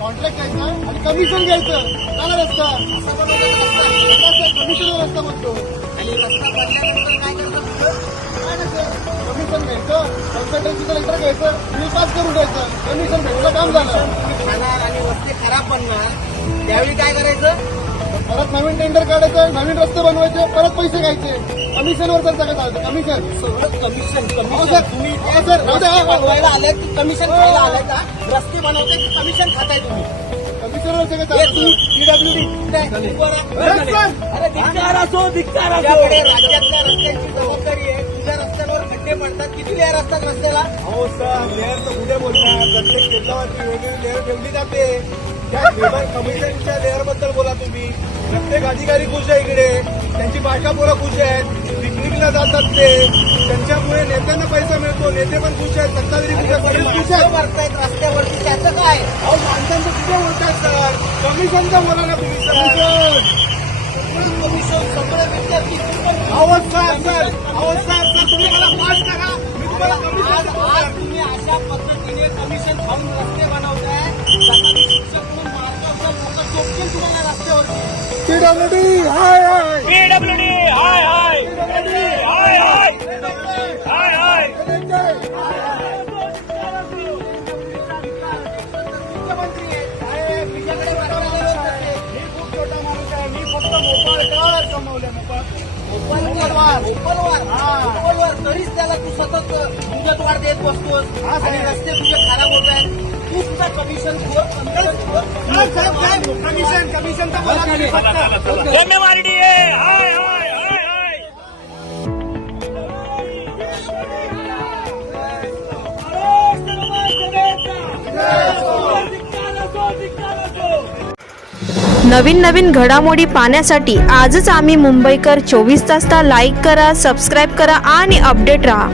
Contract घ्यायचा आणि commission घ्यायचं. काय रस्ता कमिशनवर रस्ता म्हणतो आणि रस्ता बनल्यानंतर काय करतात? कमिशन घ्यायचं, कन्सल्टन्सीचं लेटर घ्यायचं, बिल पास करून द्यायचं, कमिशन भेटलं, काम झालं. खाणार आणि रस्ते खराब बनणार त्यावेळी काय करायचं? परत नवीन टेंडर काढायचं, नवीन रस्ते बनवायचे, परत पैसे घ्यायचे. कमिशनवर तर सगळं चालतं. कमिशन कमिशन तुम्ही सर बनवायला आले की कमिशन खायला आलाय का? रस्ते बनवते की कमिशन खाताय तुम्ही? कमिशनवर सगळं चालतं. पीडब्ल्यूडी राज्यातल्या रस्त्यांची जबाबदारी आहे. तुझ्या रस्त्यांवर खड्डे पडतात. किती लेअर असतात रस्त्याला? हो सर, लेअर तर उद्या बोलतात. प्रत्येक क्षेत्रावरती वेगवेगळी लेअर ठेवली जाते. त्या लेबर कमिशनच्या लेअर बद्दल बोला तुम्ही. प्रत्येक अधिकारी खुश आहे इकडे, त्यांची बायका पोरं खुश आहेत, पिकनिकला जातात ते, त्यांच्यामुळे नेत्यांना पैसा मिळतो, नेते पण खुश आहेत, सत्ताधारी खुश आहेत रस्त्यावरती. त्याचं काय? अहो माणसांचं कुठे बोलतायत सर? कमिशनचं बोला ना तुम्ही सर. कमिशन सगळं विद्यार्थी तुम्ही मला पास करा, मी तुम्हाला कमिशन. तुम्ही अशा पद्धतीने कमिशन खाऊन रस्ते बनवताय. शिक्षक म्हणून मार्गावर लोक चोपतील तुम्हाला रस्त्यावरती. पीडब्ल्यूडी हाय हाय, पीडब्ल्यूडी हाय हाय, पीडब्ल्यूडी हाय हाय, हाय हाय. मुख्यमंत्री साहेब तुझ्याकडे मी खूप छोटा माणूस आहे. मी फक्त मोपाळकर कमवले. मोपलवार तरीच त्याला तू सतत मुदतवाढ देत बसतोस आणि रस्ते तुझे खराब होत आहेत. तू तुझा कमिशन कमिशन नवीन नवीन घडामोडी पाहण्यासाठी आजच आम्ही मुंबईकर 24 तासला लाईक करा, सबस्क्राईब करा आणि अपडेट रहा.